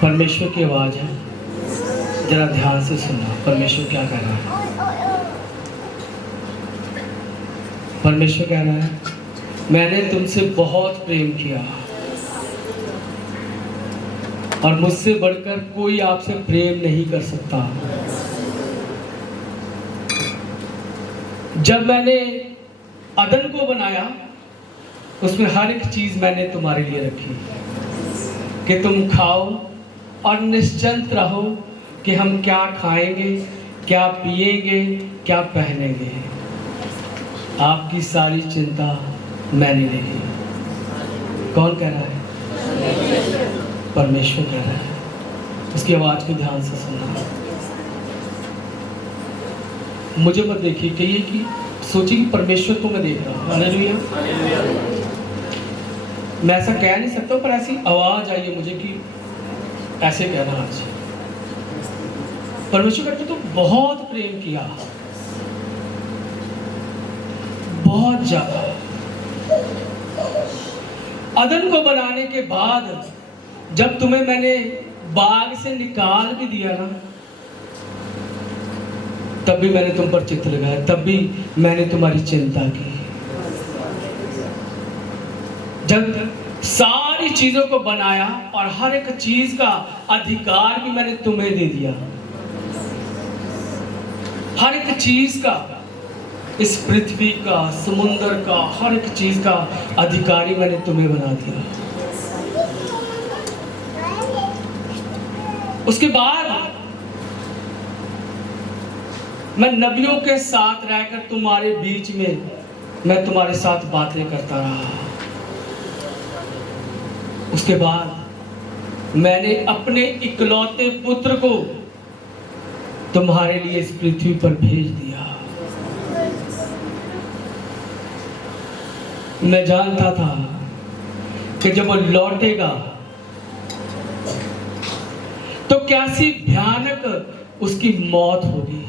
परमेश्वर की आवाज़ है, जरा ध्यान से सुनना। परमेश्वर क्या कह रहा है? परमेश्वर कह रहा है, मैंने तुमसे बहुत प्रेम किया और मुझसे बढ़कर कोई आपसे प्रेम नहीं कर सकता। जब मैंने अदन को बनाया, उसमें हर एक चीज मैंने तुम्हारे लिए रखी कि तुम खाओ और निश्चिंत रहो कि हम क्या खाएंगे, क्या पिएंगे, क्या पहनेंगे। आपकी सारी चिंता मैंने ली। कौन कह रहा है? परमेश्वर कह रहा है। उसकी आवाज को ध्यान से सुनना। मुझे मत देखिए, कहिए कि सोचिए कि परमेश्वर को मैं देख रहा हूँ। हालेलुया। मैं ऐसा कह नहीं सकता, पर ऐसी आवाज आई है मुझे कि ऐसे कहना। आज परमेश्वर कहते तो बहुत प्रेम किया, बहुत ज्यादा। अदन को बनाने के बाद जब तुम्हें मैंने बाग से निकाल भी दिया ना, तब भी मैंने तुम पर चित्त लगाया, तब भी मैंने तुम्हारी चिंता की। जब सारी चीजों को बनाया और हर एक चीज का अधिकार भी मैंने तुम्हें दे दिया, हर एक चीज का, इस पृथ्वी का, समुद्र का, हर एक चीज का अधिकारी मैंने तुम्हें बना दिया। उसके बाद मैं नबियों के साथ रहकर तुम्हारे बीच में मैं तुम्हारे साथ बातें करता रहा। उसके बाद मैंने अपने इकलौते पुत्र को तुम्हारे लिए इस पृथ्वी पर भेज दिया। मैं जानता था कि जब वो लौटेगा तो कैसी भयानक उसकी मौत होगी।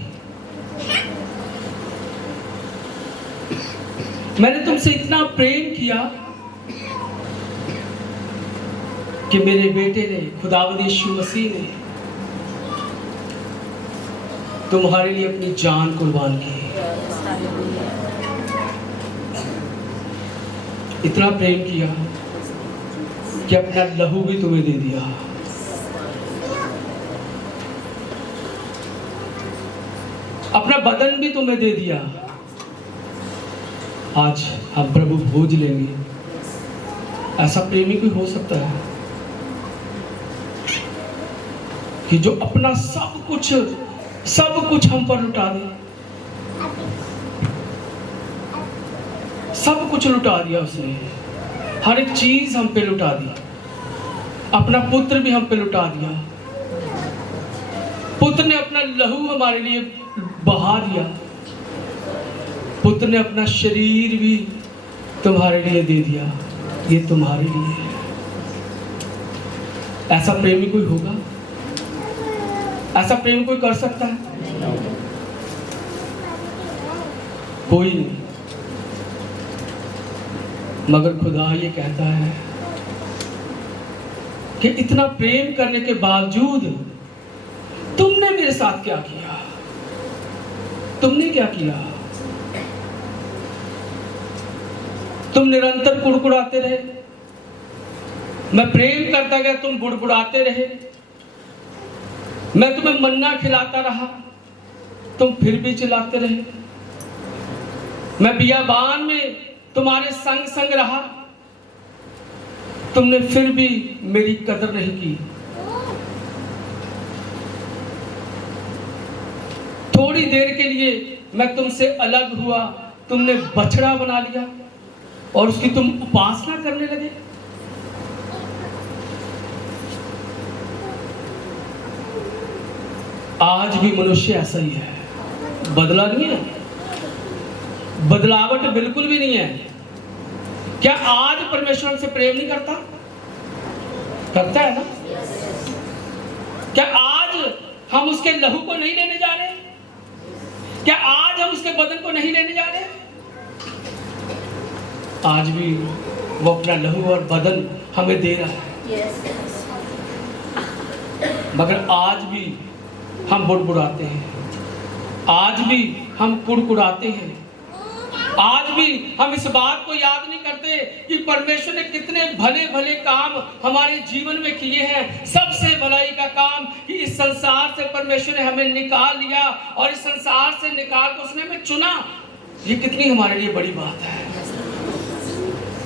मैंने तुमसे इतना प्रेम किया कि मेरे बेटे ने, खुदावंद यीशु मसीह ने तुम्हारे लिए अपनी जान कुर्बान की। इतना प्रेम किया कि अपना लहू भी तुम्हें दे दिया। अपना बदन भी तुम्हें दे दिया। आज हम प्रभु भोज लेंगे। ऐसा प्रेमी कोई हो सकता है कि जो अपना सब कुछ हम पर लुटा दे? सब कुछ लुटा दिया उसने, हर एक चीज हम पे लुटा दी। अपना पुत्र भी हम पे लुटा दिया। पुत्र ने अपना लहू हमारे लिए बहा दिया। पुत्र ने अपना शरीर भी तुम्हारे लिए दे दिया। ये तुम्हारे लिए है। ऐसा प्रेमी कोई होगा? ऐसा प्रेम कोई कर सकता है? कोई नहीं। मगर खुदा ये कहता है कि इतना प्रेम करने के बावजूद तुमने मेरे साथ क्या किया? तुमने क्या किया? तुम निरंतर कुड़कुड़ाते रहे। मैं प्रेम करता गया, तुम बुड़बुड़ाते रहे। मैं तुम्हें मन्ना खिलाता रहा, तुम फिर भी चिल्लाते रहे। मैं बियाबान में तुम्हारे संग संग रहा, तुमने फिर भी मेरी कदर नहीं की। थोड़ी देर के लिए मैं तुमसे अलग हुआ, तुमने बछड़ा बना लिया और उसकी तुम उपासना करने लगे। आज भी मनुष्य ऐसा ही है। बदला नहीं है, बदलावट बिल्कुल भी नहीं है। क्या आज परमेश्वर हमसे प्रेम नहीं करता? करता है ना? क्या आज हम उसके लहू को नहीं लेने जा रहे? क्या आज हम उसके बदन को नहीं लेने जा रहे? आज भी वो अपना लहू और बदन हमें दे रहा है। मगर आज भी हम बुड़बुड़ाते हैं, आज भी हम कुड़कुड़ाते हैं, आज भी हम इस बात को याद नहीं करते कि परमेश्वर ने कितने भले भले काम हमारे जीवन में किए हैं। सबसे भलाई का काम कि इस संसार से परमेश्वर ने हमें निकाल लिया और इस संसार से निकाल कर उसने हमें चुना। ये कितनी हमारे लिए बड़ी बात है।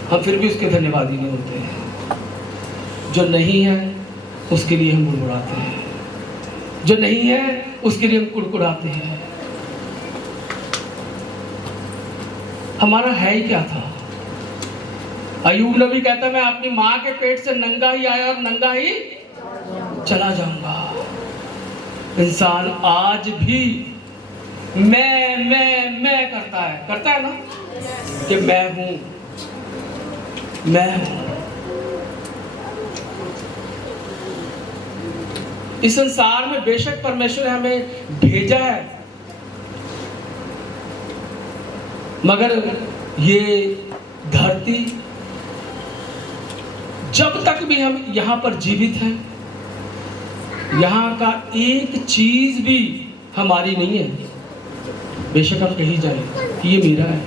हम फिर भी उसके धन्यवादी नहीं होते हैं। जो नहीं है उसके लिए हम बुड़बुड़ाते हैं, जो नहीं है उसके लिए हम कुड़कुड़ाते हैं। हमारा है ही क्या था? अय्यूब नबी कहता मैं अपनी माँ के पेट से नंगा ही आया और नंगा ही चला जाऊंगा। इंसान आज भी मैं करता है ना, कि मैं हूं। इस संसार में बेशक परमेश्वर ने हमें भेजा है, मगर ये धरती जब तक भी हम यहाँ पर जीवित हैं, यहाँ का एक चीज भी हमारी नहीं है। बेशक हम कहीं जाए कि ये मेरा है,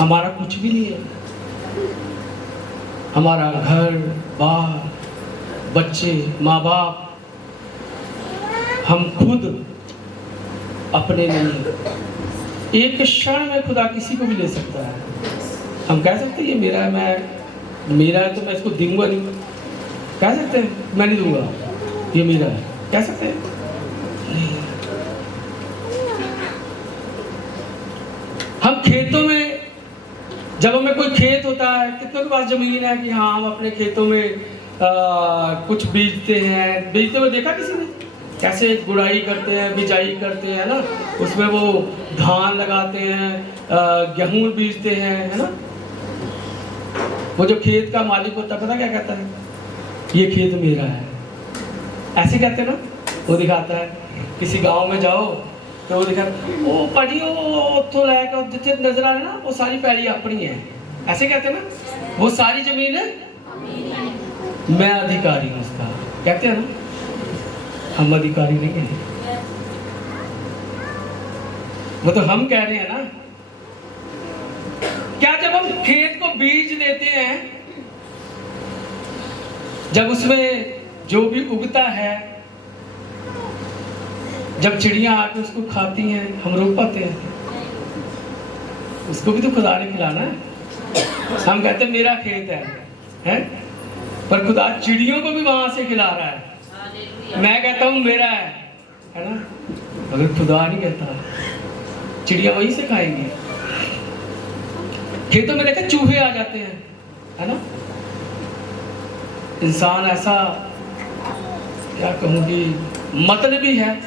हमारा कुछ भी नहीं है। हमारा घर बार, बच्चे, माँ बाप, हम खुद अपने नहीं। एक क्षण में खुदा किसी को भी ले सकता है। हम कह सकते हैं ये मेरा है, मेरा है तो मैं इसको दूंगा नहीं। कह सकते हैं मैं नहीं दूंगा, ये मेरा है, कह सकते हैं? नहीं। हम खेतों में, जब हमें कोई खेत होता है, कितनों के पास जमीन है कि हाँ हम अपने खेतों में कुछ बीजते हैं। बीजते हुए देखा किसी ने? कैसे गुड़ाई करते हैं, बिजाई करते हैं ना, उसमें वो धान लगाते हैं, गेहूं बीजते हैं, है ना। वो जो खेत का मालिक होता है पता क्या कहता है? ये खेत मेरा है, ऐसे कहते हैं ना। वो दिखाता है, किसी गांव में जाओ तो वो दिखाता वो पढ़ियो तो लैके जितने नजर आ रहे ना वो सारी पैड़ी अपनी है, ऐसे कहते हैं ना। वो सारी जमीन है, मैं अधिकारी हूँ उसका, कहते हैं ना। हम अधिकारी नहीं हैं, वो तो हम कह रहे हैं ना। क्या जब हम खेत को बीज देते हैं, जब उसमें जो भी उगता है, जब चिड़ियां आके उसको खाती हैं, हम रोक पाते हैं? उसको भी तो खुदा ने खिलाना है। हम कहते हैं मेरा खेत है? पर खुदा चिड़ियों को भी वहां से खिला रहा है। मैं कहता हूँ मेरा है ना, अगर खुदा नहीं कहता, चिड़िया वहीं से खाएंगी। खेतों में देखा चूहे आ जाते हैं, है ना। इंसान ऐसा क्या कहूँगी मतलबी है,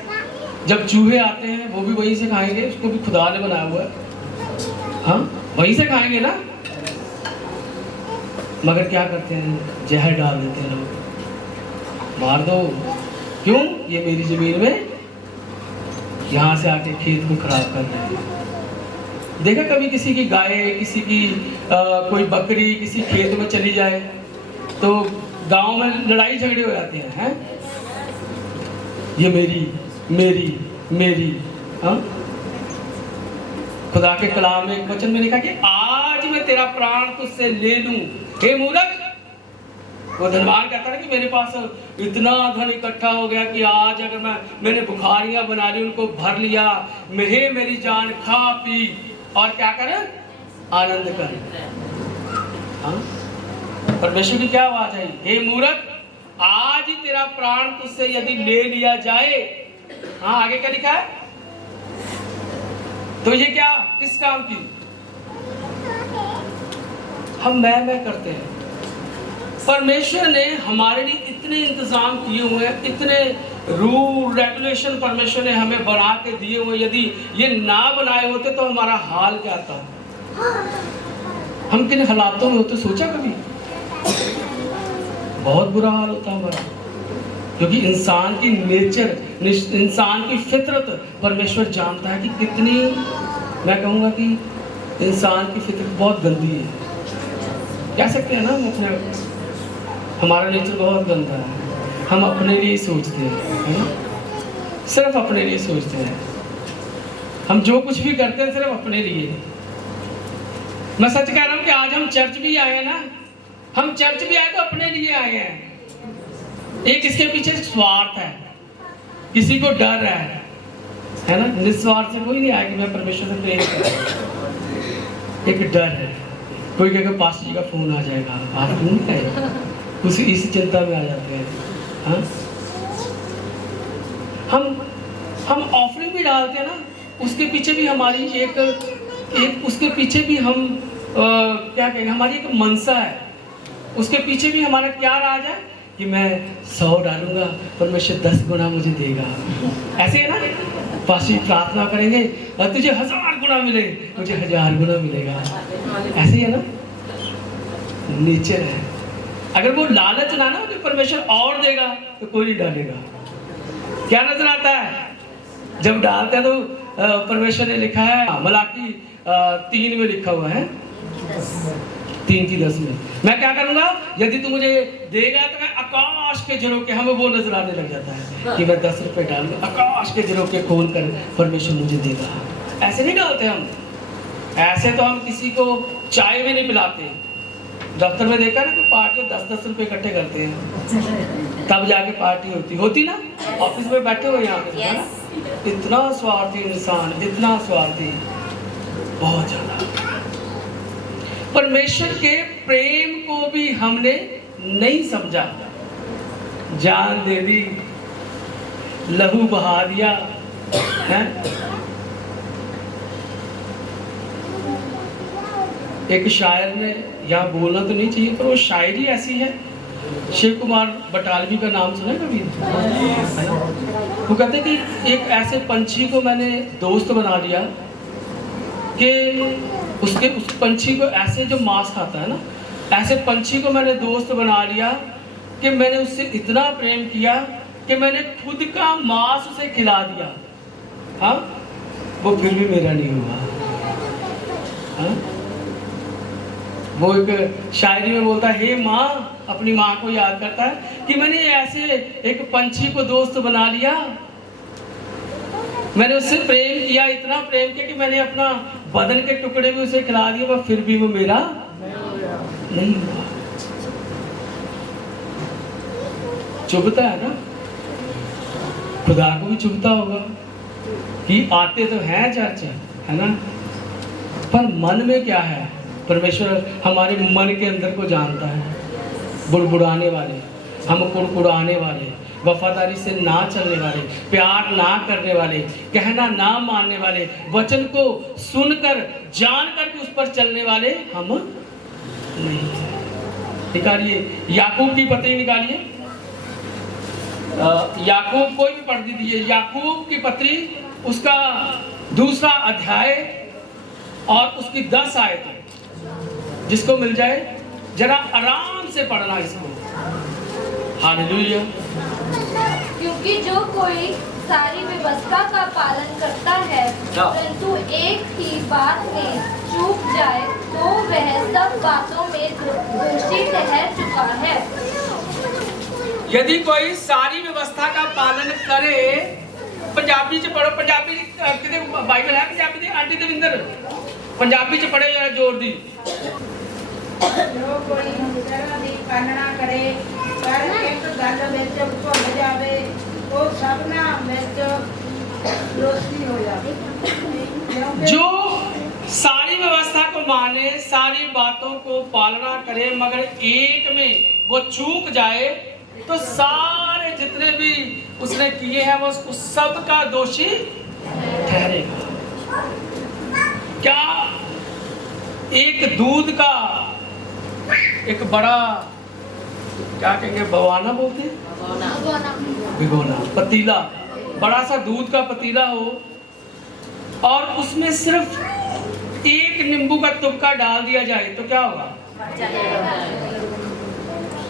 जब चूहे आते हैं वो भी वहीं से खाएंगे, उसको भी खुदा ने बनाया हुआ है। हाँ वहीं से खाएंगे ना, मगर क्या करते हैं? जहर डाल देते हैं लोग, मार दो। क्यों? ये मेरी जमीन में यहाँ से आके खेत को खराब कर रहे हैं। देखा कभी किसी की गाय, किसी की कोई बकरी किसी खेत में चली जाए तो गांव में लड़ाई झगड़े हो जाते हैं, ये मेरी। हाँ, खुदा के कलाम में एक वचन में लिखा कि आज मैं तेरा प्राण तुझसे ले लूं, हे मूर्ख। वो धनवान कहता है कि मेरे पास इतना धन इकट्ठा हो गया कि आज अगर मैंने बुखारियां बना ली, उनको भर लिया, मेरी जान खा पी और क्या करे? आनंद करे। हाँ? परमेश्वर की क्या आवाज आई? हे मूर्ख, आज ही तेरा प्राण तुझसे यदि ले लिया जाए। हाँ आगे क्या लिखा है? तो ये क्या किस काम की? हम मैं करते हैं। परमेश्वर ने हमारे लिए इतने इंतजाम किए हुए हैं, इतने रूल रेगुलेशन परमेश्वर ने हमें बना के दिए हुए। यदि ये ना बनाए होते तो हमारा हाल क्या था? हम किन हालातों में होते, सोचा कभी? बहुत बुरा हाल होता हमारा, क्योंकि इंसान की नेचर, इंसान की फितरत परमेश्वर जानता है कि कितनी, मैं कहूँगा कि इंसान की फितरत बहुत गंदी है। कह सकते हैं ना हम अपने, हमारा नेचर बहुत गंदा है, हम अपने लिए सोचते हैं, है ना, सिर्फ अपने लिए सोचते हैं। हम जो कुछ भी करते हैं सिर्फ अपने लिए। मैं सच कह रहा हूँ कि आज हम चर्च भी आए हैं ना, हम चर्च भी आए तो अपने लिए आए हैं। एक इसके पीछे स्वार्थ है, किसी को डर है ना। निस्वार्थ से कोई नहीं आया कि मैं परमेश्वर से प्रेम कर, एक डर है। कोई कहेगा पास्टर जी का फोन आ जाएगा, आप क्यों नहीं कहेगा, उसी इसी चिंता में आ जाते हैं। हाँ, हम ऑफरिंग भी डालते हैं ना, उसके पीछे भी हमारी एक उसके पीछे भी हम क्या कहेंगे, हमारी एक मनसा है। उसके पीछे भी हमारा क्या राज है कि मैं 100 डालूंगा, परमेश्वर 10 गुना मुझे देगा। ऐसे है ना, पास्टर प्रार्थना करेंगे और तुझे 1000 गुना मिले, मुझे 1000 गुना मिलेगा। ऐसे ही है ना, नेचर है। अगर वो लालच ना कि परमेश्वर और देगा तो कोई नहीं डालेगा। क्या नजर आता है जब डालते हैं तो परमेश्वर ने लिखा है, मलाकी 3 में लिखा हुआ है, 3:10 में, मैं क्या करूंगा, यदि तू मुझे देगा तो मैं आकाश के झरोखे, हमें वो नजर आने लग जाता है कि मैं 10 रुपए डाल दूं, आकाश के झरोखे खोल कर परमेश्वर मुझे देगा। ऐसे नहीं डालते हम। ऐसे तो हम किसी को चाय भी नहीं पिलाते। दफ्तर में देखा ना, कोई पार्टी 10-10 रुपए इकट्ठे करते हैं, तब जाके पार्टी होती ना। ऑफिस में बैठे हुए यहाँ पे इतना स्वार्थी इंसान, इतना स्वार्थी, बहुत ज्यादा। परमेश्वर के प्रेम को भी हमने नहीं समझा, जान दे दी, लहू बहा दिया है। एक शायर ने, यहाँ बोलना तो नहीं चाहिए पर वो शायरी ऐसी है, शिव कुमार बटालवी का नाम सुना कभी? वो कहते कि एक ऐसे पंछी को मैंने दोस्त बना लिया कि उस पंछी को, ऐसे जो मांस खाता है ना, ऐसे पंछी को मैंने दोस्त बना लिया कि मैंने उससे इतना प्रेम किया कि मैंने खुद का मांस उसे खिला दिया। हाँ, वो फिर भी मेरा नहीं हुआ। हाँ? वो एक शायरी में बोलता है, हे माँ, अपनी माँ को याद करता है कि मैंने ऐसे एक पंछी को दोस्त बना लिया, मैंने उससे प्रेम किया, इतना प्रेम किया कि मैंने अपना बदन के टुकड़े भी उसे खिला दिए, पर फिर भी वो मेरा नहीं हुआ। चुभता है ना, खुदा को भी चुभता होगा कि आते तो हैं चर्च, है ना, पर मन में क्या है। परमेश्वर हमारे मन के अंदर को जानता है। बुड़बुड़ाने वाले, हम कुड़कुड़ाने वाले, वफादारी से ना चलने वाले, प्यार ना करने वाले, कहना ना मानने वाले, वचन को सुनकर जानकर भी उस पर चलने वाले हम नहीं हैं। निकालिए याकूब की पत्री, निकालिए याकूब, कोई भी पढ़ दीजिए, याकूब की पत्री, उसका 2 अध्याय और उसकी 10 आयतें। जिसको मिल जाए जरा आराम से पढ़ना इसको। हालेलुया। क्योंकि जो कोई सारी व्यवस्था का पालन करता है परंतु एक ही बात में चूक जाए तो वह सब बातों में दोषी ठहर चुका है। यदि कोई सारी व्यवस्था का पालन करे, पंजाबी च पढ़ो, पंजाबी बाइबल है पंजाबी दी, आंटी देविंदर पंजाबी च पढ़े जरा जोर दी। जो कोई जरा दी पालना करे पर एक गल विच भुल जावे तो सबना विच दोषी हो जावे। जो सारी व्यवस्था को माने, सारी बातों को पालना करे, मगर एक में वो चूक जाए तो सारे जितने भी उसने किए हैं वो उसको सबका दोषी ठहरेगा। क्या एक दूध का एक बड़ा, क्या कहेंगे, बवाना बोलते हैं, भिगोना, पतीला, बड़ा सा दूध का पतीला हो और उसमें सिर्फ एक नींबू का तुपका डाल दिया जाए तो क्या होगा?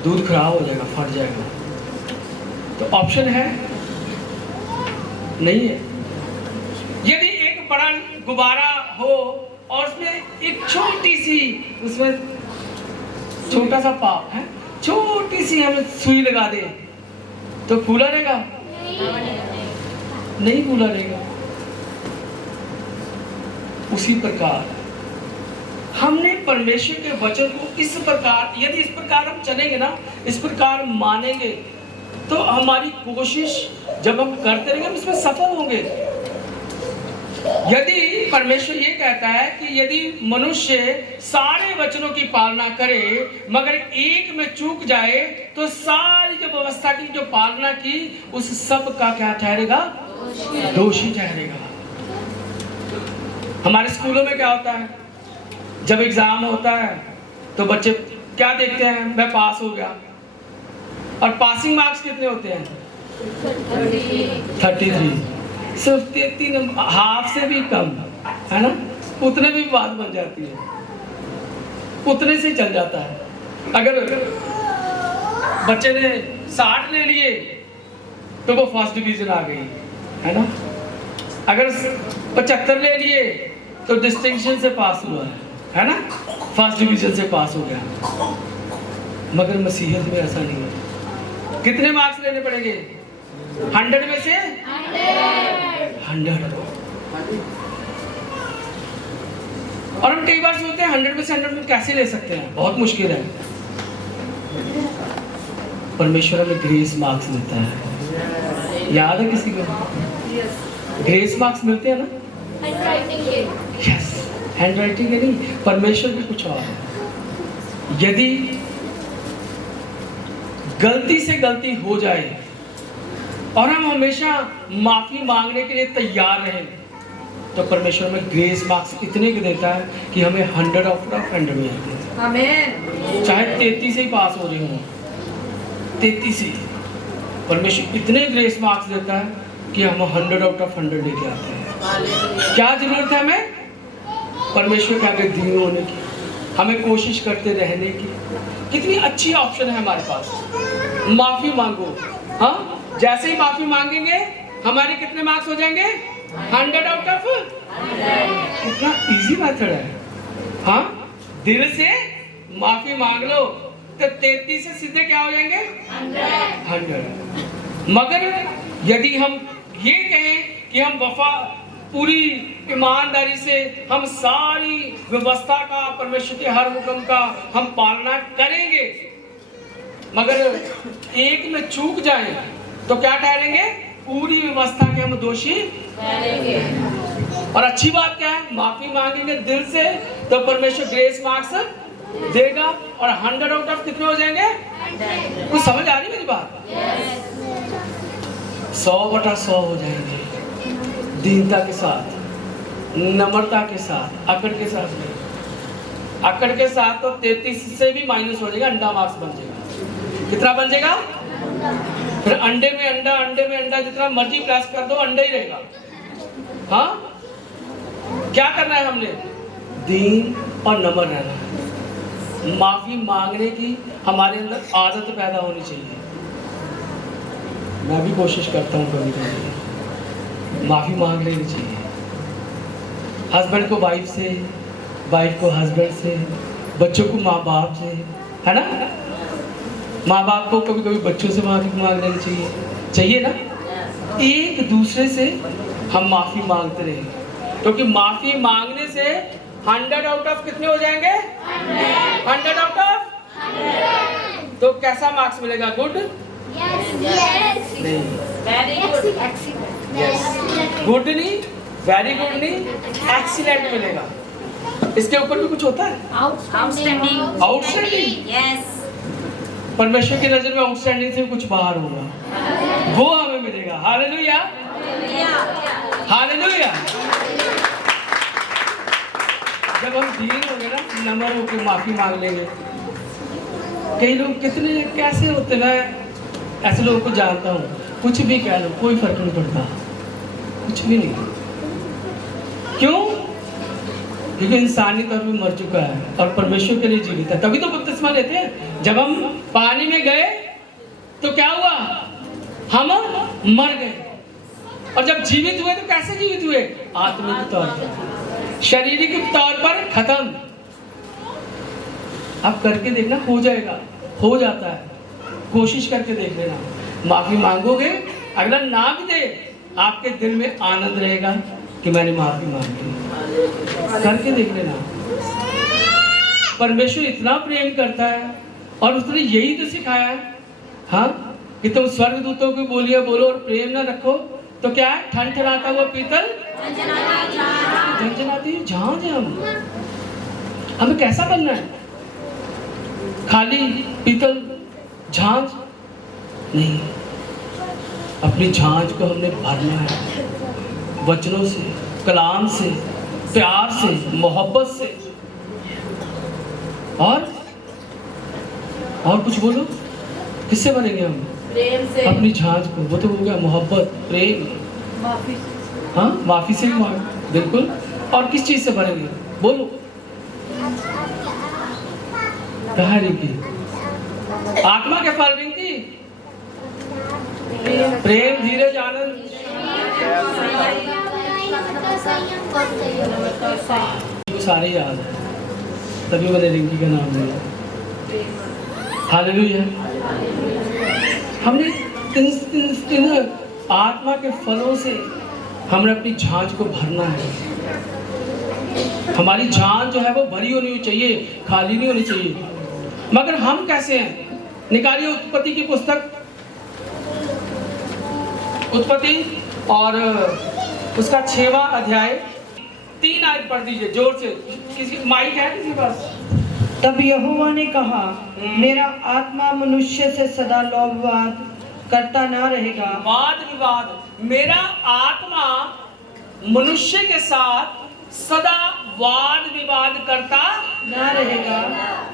दूध खराब हो जाएगा, फट जाएगा। तो ऑप्शन है नहीं है। यदि एक बड़ा गुब्बारा हो और उसमें एक छोटी सी, उसमें छोटा सा पाप है, छोटी सी हमें सुई लगा दे तो फूला रहेगा? नहीं फूला रहेगा। उसी प्रकार हमने परमेश्वर के वचन को इस प्रकार, यदि इस प्रकार हम चलेंगे ना, इस प्रकार मानेंगे, तो हमारी कोशिश जब हम करते रहेंगे हम इसमें सफल होंगे। यदि परमेश्वर ये कहता है कि यदि मनुष्य सारे वचनों की पालना करे मगर एक में चूक जाए तो सारी जो व्यवस्था की जो पालना की उस सब का क्या ठहरेगा? दोषी ठहरेगा। हमारे स्कूलों में क्या होता है, जब एग्जाम होता है तो बच्चे क्या देखते हैं? मैं पास हो गया। और पासिंग मार्क्स कितने होते हैं? 33। सिर्फ 33, हाफ से भी कम, है ना? उतने भी बात बन जाती है, उतने से चल जाता है। अगर बच्चे ने 60 ले लिए तो वो फर्स्ट डिवीजन आ गई, है ना? अगर 75 ले लिए तो डिस्टिंक्शन से पास हुआ है ना? फर्स्ट डिवीजन से पास हो गया। मगर मसीहत में ऐसा नहीं है। कितने मार्क्स लेने पड़ेंगे? 100 में से 100। और हम कई बार सोचते हैं 100 में से 100 में कैसे ले सकते हैं, बहुत मुश्किल है। परमेश्वर हमें ग्रेस मार्क्स देता है। याद है किसी को? ग्रेस मार्क्स मिलते हैं ना? यस, हैंड राइटिंग के नहीं, परमेश्वर भी कुछ और है। यदि गलती से गलती हो जाए और हम हमेशा माफी मांगने के लिए तैयार रहें तो परमेश्वर में ग्रेस मार्क्स इतने के देता है कि हमें 100 आउट ऑफ 100 में आते हैं। आमीन। चाहे 33 से ही पास हो रहे हो, 33 से परमेश्वर इतने ग्रेस मार्क्स देता है कि हम 100 आउट ऑफ 100 लेके आते हैं। क्या जरूरत है हमें? परमेश्वर के आगे दीन होने की, हमें कोशिश करते रहने की। कितनी अच्छी ऑप्शन है हमारे पास। माफी मांगो। हाँ, जैसे ही माफी मांगेंगे हमारे कितने मार्क्स हो जाएंगे? 100 आउट ऑफ 100। कितना इजी मेथड है। हाँ, दिल से माफी मांग लो तो 33 से सीधे क्या हो जाएंगे? 100। मगर यदि हम ये कहें कि हम वफा पूरी ईमानदारी से हम सारी व्यवस्था का, परमेश्वर के हर हुक्म का हम पालना करेंगे मगर एक में चूक जाए तो क्या ठहरेंगे? पूरी व्यवस्था के हम दोषी ठहरेंगे। और अच्छी बात क्या है? माफी मांगेंगे दिल से तो परमेश्वर ग्रेस मार्क्स देगा और 100 आउट ऑफ कितने हो जाएंगे? कुछ समझ आ रही मेरी बात? 100/100 हो जाएंगे। दीनता के साथ, नम्रता के साथ, अकड़ के साथ नहीं। अकड़ के साथ तो 33 से भी माइनस हो जाएगा, अंडा मार्क्स बन जाएगा। कितना बन जाएगा? फिर अंडे में अंडा जितना मर्जी प्लस कर दो अंडा ही रहेगा। हाँ, क्या करना है हमने? दीन और नम्र रहना है। माफी मांगने की हमारे अंदर आदत पैदा होनी चाहिए। मैं भी कोशिश करता हूँ कभी कभी माफी मांग लेनी चाहिए। हस्बैंड को वाइफ से, वाइफ को हस्बैंड से, बच्चों को माँ बाप से, है ना? माँ बाप को कभी कभी बच्चों से माफी मांग लेनी चाहिए ना? एक दूसरे से हम माफी मांगते रहे, क्योंकि माफी मांगने से 100 आउट ऑफ कितने हो जाएंगे? 100 आउट ऑफ 100। तो कैसा मार्क्स मिलेगा? गुड? नहीं, गुड नहीं, वेरी गुड नहीं, एक्सीलेंट मिलेगा। इसके ऊपर भी कुछ होता है? आउटस्टैंडिंग। यस। परमेश्वर की नजर में आउटस्टैंडिंग से कुछ बाहर होगा, वो हमें मिलेगा। Hallelujah, hallelujah. जब हम दीन होंगे ना, नम्र होकर माफी मांग लेंगे। कई लोग कितने कैसे होते हैं, ऐसे लोगों को जानता हूँ, कुछ भी कह लो कोई फर्क नहीं पड़ता, कुछ भी नहीं। क्यों? क्योंकि इंसानी तौर पे मर चुका है और परमेश्वर के लिए जीवित है। तभी तो बपतिस्मा लेते हैं। जब हम पानी में गए तो क्या हुआ? हम मर गए। और जब जीवित हुए तो कैसे जीवित हुए? आत्मिक तौर पर, शारीरिक तौर पर खत्म। अब करके देखना, हो जाएगा, हो जाता है। कोशिश करके देख लेना, माफी मांगोगे, अगला ना भी दे, आपके दिल में आनंद रहेगा कि मैंने माफी मांगी। करके देख लेना। परमेश्वर इतना प्रेम करता है और उसने यही तो सिखाया है, हाँ, कि तुम स्वर्गदूतों की बोलियां बोलो और प्रेम ना रखो तो क्या है, ठनठनाता हुआ पीतल झंझनाती झांझ। हमें कैसा बनना है? खाली पीतल झांझ नहीं, अपनी झांझ को हमने भरना है वचनों से, कलाम से, प्यार से, मोहब्बत से। और कुछ बोलो, किससे बनेंगे हम? प्रेम से। अपनी झांझ को, वो तो हो गया मोहब्बत, प्रेम, माफी। हाँ, माफी से भी बिल्कुल। और किस चीज से भरेंगे? बोलो। कहाँ रिंकी? आत्मा के फल रिंकी? प्रेम, धीरज, आनंद, सारे याद है, तभी मैंने रिंकी का नाम लिया। हालेलुया। हमने इन आत्मा के फलों से हमने अपनी झांझ को भरना है। हमारी झांझ जो है वो भरी होनी चाहिए, खाली नहीं होनी चाहिए। मगर हम कैसे हैं? निकालिए उत्पत्ति की पुस्तक, उत्पत्ति और उसका 6वां अध्याय, 3 आयत पढ़ दीजिए जोर से। किसी माइक है किसी पास? तब यहोवा ने कहा, मेरा आत्मा मनुष्य से सदा लौटवाद करता ना रहेगा। वाद विवाद, मेरा आत्मा मनुष्य के साथ सदा वाद विवाद करता ना रहेगा,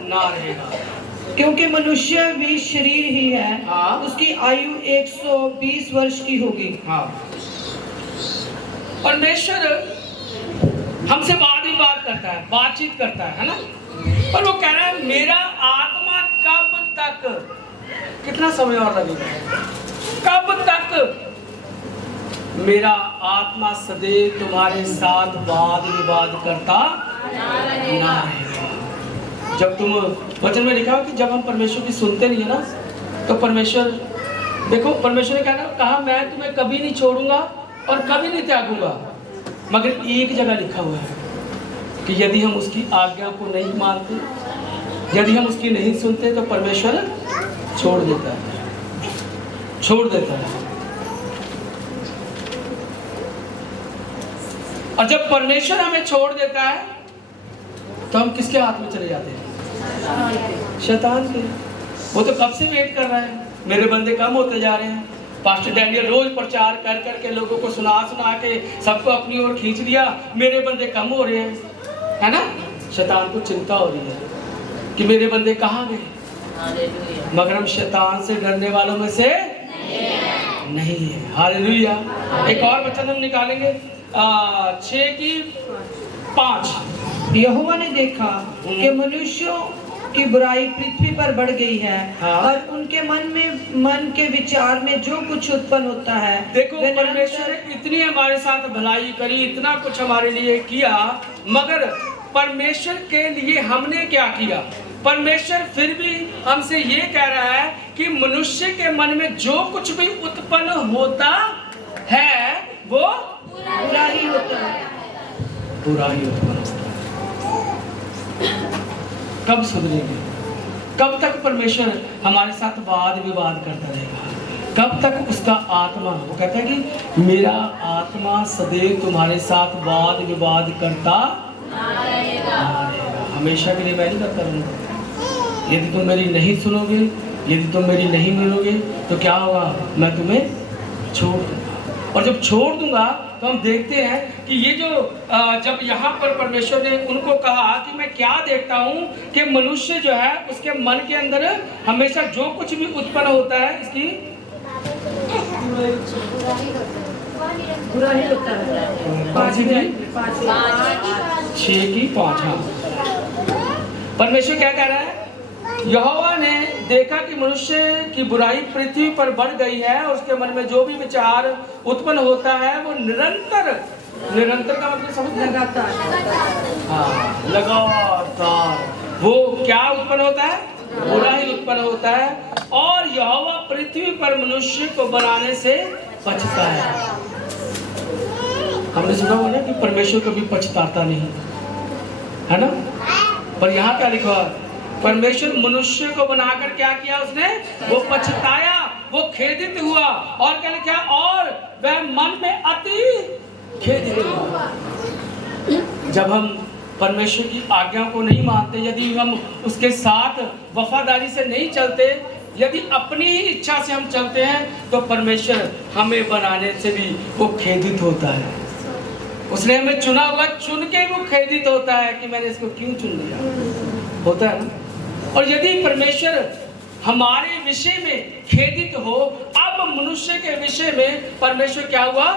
ना रहेगा। क्योंकि मनुष्य भी शरीर ही है, हाँ। उसकी आयु 120 वर्ष की होगी। हाँ, परमेश्वर हमसे वाद विवाद करता है, बातचीत करता है ना, पर वो कह रहा है मेरा आत्मा कब तक, कितना समय और लगेगा, कब तक मेरा आत्मा सदैव तुम्हारे साथ वाद विवाद करता ना रहेगा। जब तुम, वचन में लिखा हो कि जब हम परमेश्वर की सुनते नहीं है ना, तो परमेश्वर, देखो परमेश्वर ने कहा मैं तुम्हें कभी नहीं छोड़ूंगा और कभी नहीं त्यागूंगा। मगर एक जगह लिखा हुआ है कि यदि हम उसकी आज्ञा को नहीं मानते, यदि हम उसकी नहीं सुनते, तो परमेश्वर छोड़ देता है, छोड़ देता है। और जब परमेश्वर हमें छोड़ देता है तो हम किसके हाथ में चले जाते हैं? शैतान के। वो तो कब से वेट कर रहा है, मेरे बंदे कम होते जा रहे हैं। पास्टर डैनियल रोज प्रचार कर करके लोगों को सुना के सबको अपनी ओर खींच लिया, मेरे बंदे कम हो रहे हैं, है ना। शैतान को चिंता हो रही है कि मेरे बंदे कहाँ गए। मगर हम शैतान से डरने वालों में से नहीं है। हालेलुया। एक और वचन हम निकालेंगे 6:5। यहोवा ने देखा कि मनुष्यों की बुराई पृथ्वी पर बढ़ गई है, हाँ। और उनके मन के विचार में जो कुछ उत्पन्न होता है। देखो परमेश्वर ने इतनी हमारे साथ भलाई करी, इतना कुछ हमारे लिए किया, मगर परमेश्वर के लिए हमने क्या किया? परमेश्वर फिर भी हमसे ये कह रहा है कि मनुष्य के मन में जो कुछ भी उत्पन्न होता है वो बुरा ही होता है, बुरा ही उत्पन्न होता है। कब सुधरेंगे? कब तक परमेश्वर हमारे साथ वाद विवाद करता रहेगा? कब तक उसका आत्मा, वो कहता है कि मेरा आत्मा सदैव तुम्हारे साथ वाद विवाद करता रहेगा। हमेशा के लिए मैं नहीं करता रहूंगा। यदि तुम मेरी नहीं सुनोगे, यदि तुम मेरी नहीं मिलोगे, तो क्या होगा? मैं तुम्हें छोड़ दूंगा। और जब छोड़ दूंगा तो हम देखते हैं कि ये जो जब यहाँ पर परमेश्वर ने उनको कहा कि मैं क्या देखता हूँ कि मनुष्य जो है उसके मन के अंदर हमेशा जो कुछ भी उत्पन्न होता है, इसकी बुरा ही होता है। 6:5। हाँ, परमेश्वर क्या कह रहा है? यहोवा ने देखा कि मनुष्य की बुराई पृथ्वी पर बढ़ गई है, और उसके मन में जो भी विचार उत्पन्न होता है वो निरंतर का मतलब समझ, लगातार। हाँ, लगातार वो क्या उत्पन्न होता है? बुरा ही उत्पन्न होता है। और यहोवा पृथ्वी पर मनुष्य को बनाने से पछताया। हमने सुना हुआ ना कि परमेश्वर कभी पछताता नहीं, है ना? पर यहाँ क्या लिखा है? परमेश्वर मनुष्य को बनाकर क्या किया उसने? वो पछताया, वो खेदित हुआ। और क्या लिखा? और वह मन में अति खेदित हुआ। जब हम परमेश्वर की आज्ञा को नहीं मानते, यदि हम उसके साथ वफादारी से नहीं चलते, यदि अपनी ही इच्छा से हम चलते हैं, तो परमेश्वर हमें बनाने से भी वो खेदित होता है। उसने हमें चुना हुआ, चुन के वो खेदित होता है कि मैंने इसको क्यों चुन लिया, होता है ना? और यदि परमेश्वर हमारे विषय में खेदित हो, अब मनुष्य के विषय में परमेश्वर क्या हुआ?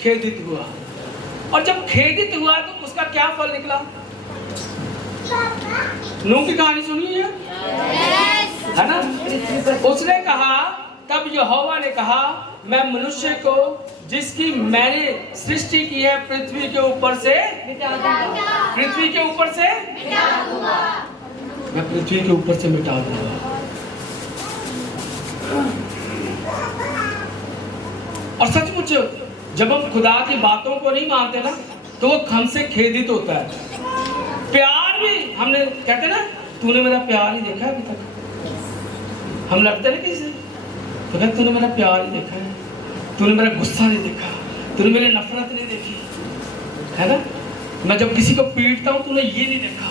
खेदित हुआ। और जब खेदित हुआ तो उसका क्या फल निकला? नूह की कहानी सुनिए, है ना? उसने कहा, तब यहोवा ने कहा, मैं मनुष्य को जिसकी मैंने सृष्टि की है पृथ्वी के ऊपर से मिटा दूंगा। पृथ्वी के ऊपर से मिटा दूंगा। मैं पृथ्वी के ऊपर से मिटा दूंगा। और सचमुच जब हम खुदा की बातों को नहीं मानते ना, तो वो हमसे खेदित होता है। प्यार भी हमने कहते ना, तूने मेरा प्यार ही देखा है अभी तक। हम लड़ते ना किसी, तो कहते तूने मेरा प्यार ही देखा है, तूने मेरा गुस्सा नहीं देखा, तूने मेरी नफरत नहीं देखी, है ना? मैं जब किसी को पीटता हूँ तूने ये नहीं देखा।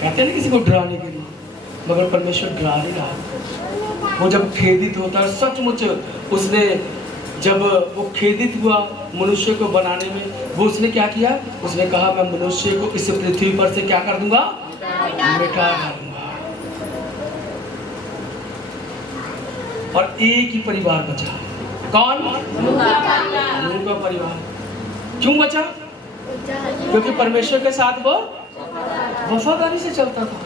कहते हैं ना किसी को डराने के लिए, मगर परमेश्वर डरा नहीं रहा। वो जब खेदित होता है, सचमुच उसने जब वो खेदित हुआ मनुष्य को बनाने में, वो उसने क्या किया? उसने कहा, मैं मनुष्य को इस पृथ्वी पर से क्या कर दूंगा? मिटा दूंगा। और एक ही परिवार बचा। कौन? नूह का परिवार। क्यों बचा? क्योंकि परमेश्वर के साथ वो वफादारी से चलता था,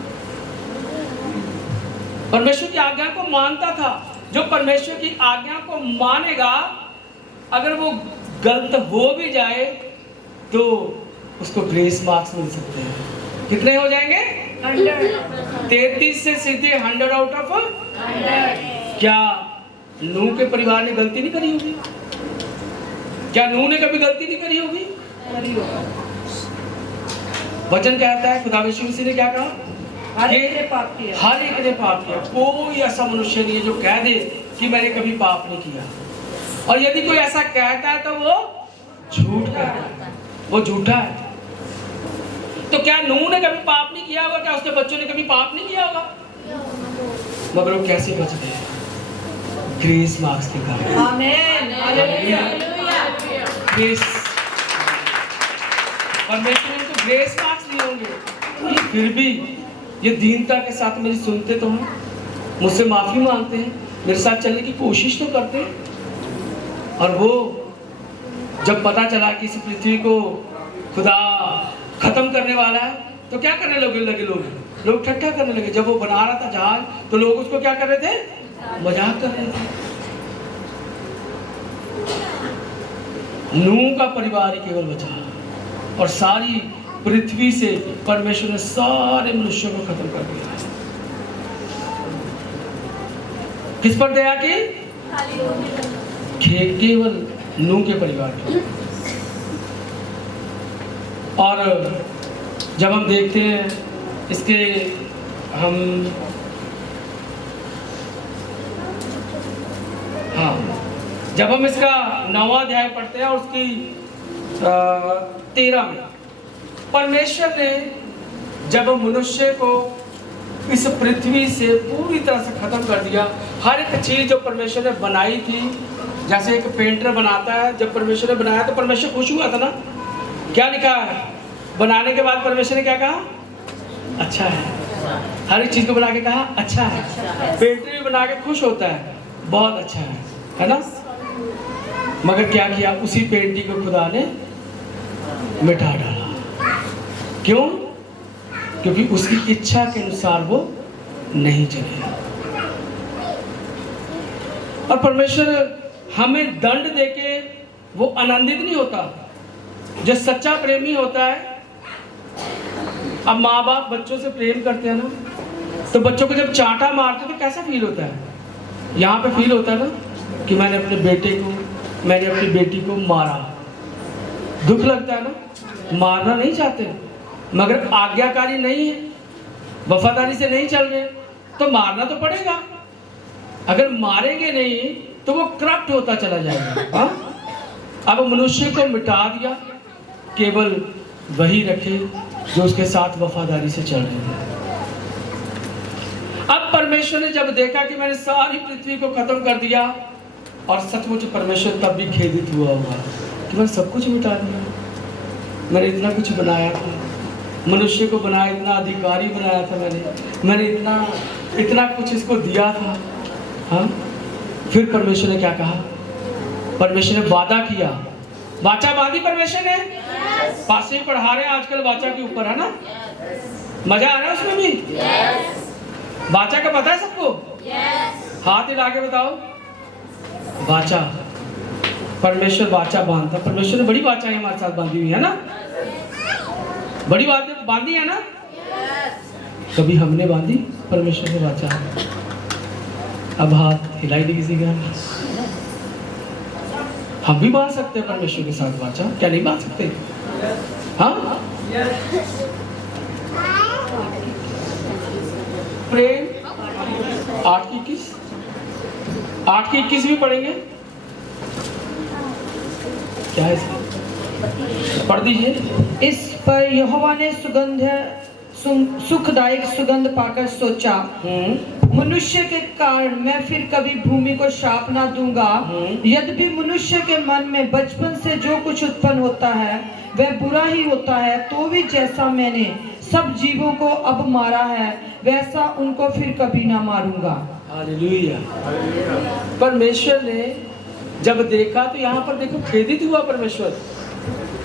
परमेश्वर की आज्ञा को मानता था। जो परमेश्वर की आज्ञा को मानेगा, अगर वो गलत हो भी जाए तो उसको ग्रेस मार्क्स मिल सकते हैं। कितने हो जाएंगे? 33 से सीधे 100 आउट ऑफ 100। क्या नूह के परिवार ने गलती नहीं करी होगी? क्या नूह ने कभी गलती नहीं करी होगी? वचन कहता है, खुदा यीशु मसीह ने क्या कहा? हर एक ने पाप किया। हर एक ने पाप किया। कोई ऐसा मनुष्य नहीं है जो कह दे कि मैंने कभी पाप नहीं किया। और यदि कोई ऐसा कहता है तो वो झूठ कहता है, वो झूठा है। तो क्या नूह ने कभी पाप नहीं किया होगा? क्या उसके बच्चों ने कभी पाप नहीं किया होगा? मगर वो कैसे बच गए? ग्रेस मार्क्स के कारण। आमीन, हालेलुया। ग्रेस, परमेश्वर इनको ग्रेस मार्क्स दिए होंगे। फिर भी ये दीनता के साथ मेरी सुनते तो हैं, मुझसे माफी मांगते हैं, मेरे साथ चलने की कोशिश तो करते हैं। और वो जब पता चला कि इस पृथ्वी को खुदा खत्म करने वाला है, तो क्या करने लगे? लोग ठट्ठा करने लगे। जब वो बना रहा था जहाज, तो लोग उसको क्या कर रहे थे? मजाक कर रहे थे। नूह का परिवार ही केवल बचा, और सारी पृथ्वी से परमेश्वर ने सारे मनुष्यों को खत्म कर दिया। किस पर दया की? केवल नूह के परिवार की। और जब हम देखते हैं इसके, जब हम इसका 9वां अध्याय पढ़ते हैं और उसकी 13 में, परमेश्वर ने जब मनुष्य को इस पृथ्वी से पूरी तरह से खत्म कर दिया, हर एक चीज जो परमेश्वर ने बनाई थी, जैसे एक पेंटर बनाता है, जब परमेश्वर ने बनाया तो परमेश्वर खुश हुआ था ना? क्या लिखा है? बनाने के बाद परमेश्वर ने क्या कहा? अच्छा है। हर एक चीज को बना के कहा अच्छा है। पेंटर भी बना के खुश होता है, बहुत अच्छा है ना? मगर क्या किया? उसी पेंटिंग को खुदा ने मिटा डाला। क्यों? क्योंकि उसकी इच्छा के अनुसार वो नहीं चले। और परमेश्वर हमें दंड देके वो आनंदित नहीं होता। जो सच्चा प्रेमी होता है, अब माँ बाप बच्चों से प्रेम करते हैं ना, तो बच्चों को जब चांटा मारते तो कैसा फील होता है? यहाँ पे फील होता है ना कि मैंने अपने बेटे को, मैंने अपनी बेटी को मारा। दुख लगता है ना, मारना नहीं चाहते मगर आज्ञाकारी नहीं है, वफादारी से नहीं चल रहे, तो मारना तो पड़ेगा। अगर मारेंगे नहीं तो वो करप्ट होता चला जाएगा। हाँ? अब मनुष्य को मिटा दिया, केवल वही रखे जो उसके साथ वफादारी से चल रहे हैं। अब परमेश्वर ने जब देखा कि मैंने सारी पृथ्वी को खत्म कर दिया, और सचमुच परमेश्वर तब भी खेदित हुआ होगा कि मैंने सब कुछ मिटा दिया, मैंने इतना कुछ बनाया था, मनुष्य को बनाया, इतना अधिकारी बनाया था मैंने इतना कुछ इसको दिया था। हाँ? फिर परमेश्वर ने क्या कहा? परमेश्वर ने वादा किया, वाचा बांधी परमेश्वर ने। पास में पढ़ा रहे हैं आजकल वाचा के ऊपर, है ना? मजा आ रहा है उसमें भी? वाचा का पता है सबको? हाथ हिला के बताओ। वाचा, परमेश्वर वाचा बांधता। परमेश्वर ने बड़ी वाचाएं हमारे साथ बांधी हुई है ना, बड़ी बातें बांधी है ना। कभी हमने बांधी परमेश्वर से वाचा? अब हाथ हिलाई नहीं किसी का। हम भी बांध सकते हैं परमेश्वर के साथ वाचा, क्या नहीं बांध सकते? हाँ? प्रेम 8 की 21 भी पढ़ेंगे क्या है? पढ़ दीजिए। इस पर यहोवा ने सुखदायक सुगंध पाकर सोचा, मनुष्य के कारण मैं फिर कभी भूमि को शाप ना दूंगा। यद्यपि मनुष्य के मन में बचपन से जो कुछ उत्पन्न होता है वह बुरा ही होता है, तो भी जैसा मैंने सब जीवों को अब मारा है वैसा उनको फिर कभी ना मारूंगा। हालेलुया। परमेश्वर ने जब देखा तो यहाँ पर देखो खेदित हुआ परमेश्वर,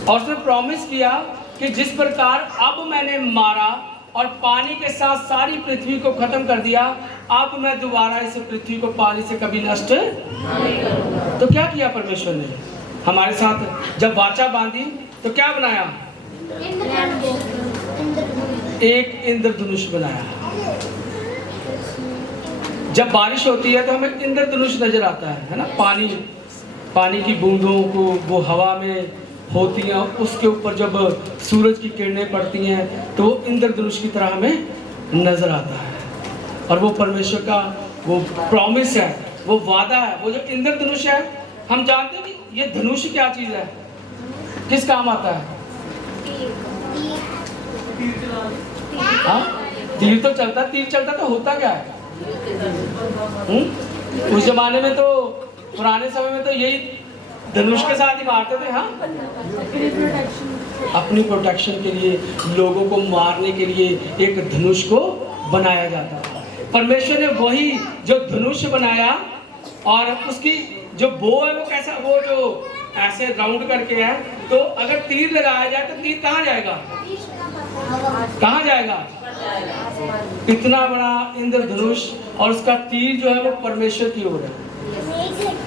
और उसने प्रॉमिस किया कि जिस प्रकार अब मैंने मारा और पानी के साथ सारी पृथ्वी को खत्म कर दिया, अब मैं दोबारा इस पृथ्वी को पानी से कभी नष्ट नहीं करूंगा। तो क्या किया परमेश्वर ने हमारे साथ? जब वाचा बांधी तो क्या बनाया? एक इंद्रधनुष बनाया। जब बारिश होती है तो हमें इंद्रधनुष नजर आता है ना? पानी की बूंदों को वो हवा में होती हैं, उसके ऊपर जब सूरज की किरणें पड़ती हैं तो वो इंद्रधनुष की तरह हमें नजर आता है। और वो परमेश्वर का वो प्रॉमिस है, वो वादा है। वो जो इंद्रधनुष है, हम जानते हैं कि ये धनुष क्या चीज है, किस काम आता है? हाँ? तीर तो चलता, तीर चलता तो होता क्या है? उस जमाने में तो, पुराने समय में तो यही धनुष के साथ ही मारते थे। हाँ? अपनी प्रोटेक्शन के लिए, लोगों को मारने के लिए एक धनुष को बनाया जाता था। परमेश्वर ने वही जो धनुष बनाया, और उसकी जो बो है वो कैसा, वो जो ऐसे राउंड करके है, तो अगर तीर लगाया जाए तो तीर कहाँ जाएगा? कहाँ जाएगा? इतना बड़ा इंद्रधनुष, और उसका तीर जो है वो परमेश्वर की ओर है।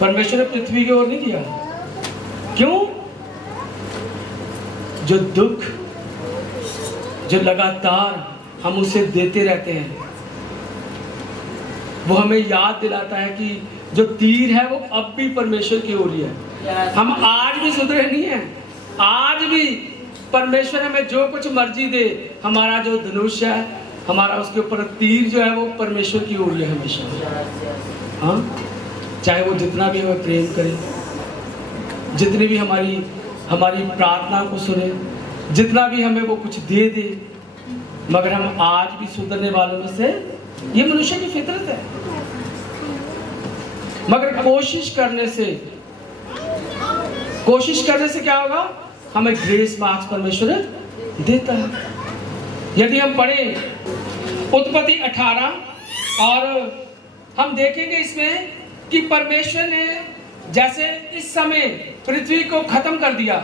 परमेश्वर ने पृथ्वी की ओर नहीं दिया। क्यों? जो दुख जो लगातार हम उसे देते रहते हैं, वो हमें याद दिलाता है कि जो तीर है वो अब भी परमेश्वर की ओर ही है। हम आज भी सुधरे नहीं हैं। आज भी परमेश्वर हमें जो कुछ मर्जी दे, हमारा जो धनुष है, हमारा उसके ऊपर तीर जो है वो परमेश्वर की ओर ही है हमेशा। हाँ? चाहे वो जितना भी हमें प्रेम करे, जितनी भी हमारी प्रार्थना को सुने, जितना भी हमें वो कुछ दे दे, मगर हम आज भी सुधरने वालों में से, ये मनुष्य की फितरत है। मगर कोशिश करने से क्या होगा? हमें ग्रेस मार्क्स परमेश्वर देता है। यदि हम पढ़ें उत्पत्ति 18, और हम देखेंगे इसमें कि परमेश्वर ने जैसे इस समय पृथ्वी को खत्म कर दिया,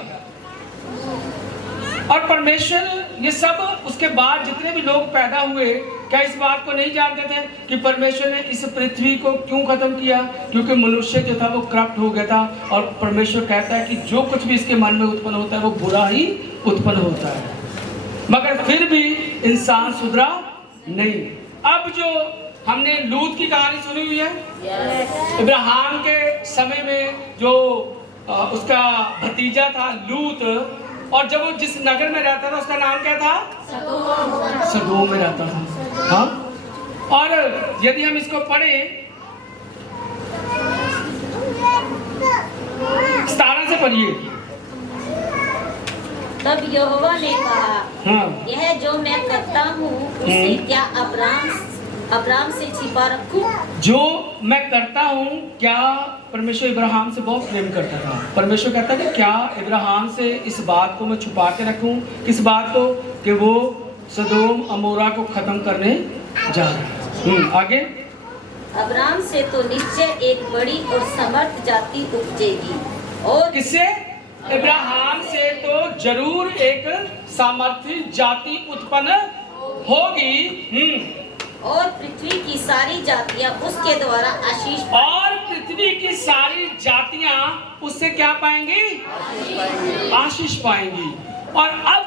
और परमेश्वर ये सब उसके बाद जितने भी लोग पैदा हुए, क्या इस बात को नहीं जानते थे कि परमेश्वर ने इस पृथ्वी को क्यों खत्म किया? क्योंकि मनुष्य जो था वो करप्ट हो गया था, और परमेश्वर कहता है कि जो कुछ भी इसके मन में उत्पन्न होता है वो बुरा ही उत्पन्न होता है। मगर फिर भी इंसान सुधरा नहीं। अब जो हमने लूत की कहानी सुनी हुई है, इब्राहिम के समय में जो उसका भतीजा था लूत, और जब वो जिस नगर में रहता था उसका नाम क्या था? सदोम में रहता था। हाँ, और यदि हम इसको पढ़ें 17 से पढ़िए। तब यहोवा ने कहा, हाँ, यह जो मैं करता हूँ उसे क्या अब्राम से छिपा रखूं? जो मैं करता हूँ क्या? परमेश्वर इब्राहिम से बहुत प्रेम करता था। परमेश्वर कहता है कि क्या इब्राहिम से इस बात को मैं छुपा के रखूं? किस बात को? कि वो सदोम अमोरा को खत्म करने जा रहा है। आगे, अब्राम से तो निश्चय एक बड़ी और समर्थ जाति उपजेगी। और किससे? इब्राहिम से तो जरूर एक सामर्थी जाति उत्पन्न होगी। और पृथ्वी की सारी जातियां उसके द्वारा आशीष और पृथ्वी की सारी जातियां उससे क्या पाएंगी? आशीष पाएंगी। और अब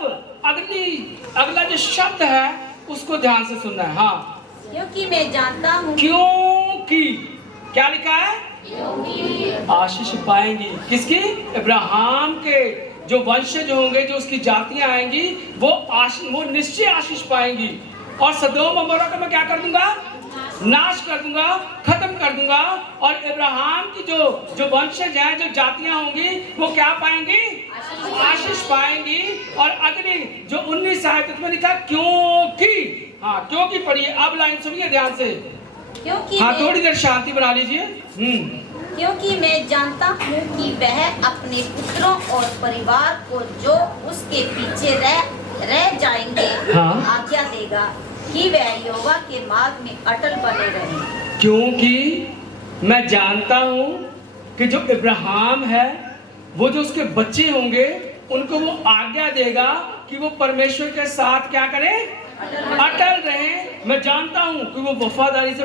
अगला जो शब्द है उसको ध्यान से सुनना है। हाँ, क्योंकि मैं जानता हूँ, क्योंकि क्या लिखा है? आशीष पाएंगी। किसकी? इब्राहिम के जो वंशज होंगे, जो उसकी जातियां आएंगी, वो निश्चय आशीष पाएंगी। और सदोम अमोरा को मैं क्या कर दूंगा? नाश कर दूंगा, खत्म कर दूंगा। और इब्राहिम की जो वंशज हैं, जो जातियां होंगी, वो क्या पाएंगी? आशीष पाएंगी। और अगली जो 19 आयत में लिखा क्योंकि, हाँ, क्योंकि पढ़िए। अब लाइन सुनिए ध्यान से। क्योंकि हाँ, थोड़ी देर शांति बना लीजिए। क्योंकि मैं जानता हूँ कि वह अपने पुत्रों और परिवार को जो उसके पीछे रह जाएंगे, हाँ, आज्ञा देगा कि वह यहोवा के मार्ग में अटल बने रहें। क्योंकि मैं जानता हूँ कि जो इब्राहिम है, वो जो उसके बच्चे होंगे, उनको वो आज्ञा देगा कि वो परमेश्वर के साथ क्या करें? अटल रहें। मैं जानता हूँ कि वो वफादारी से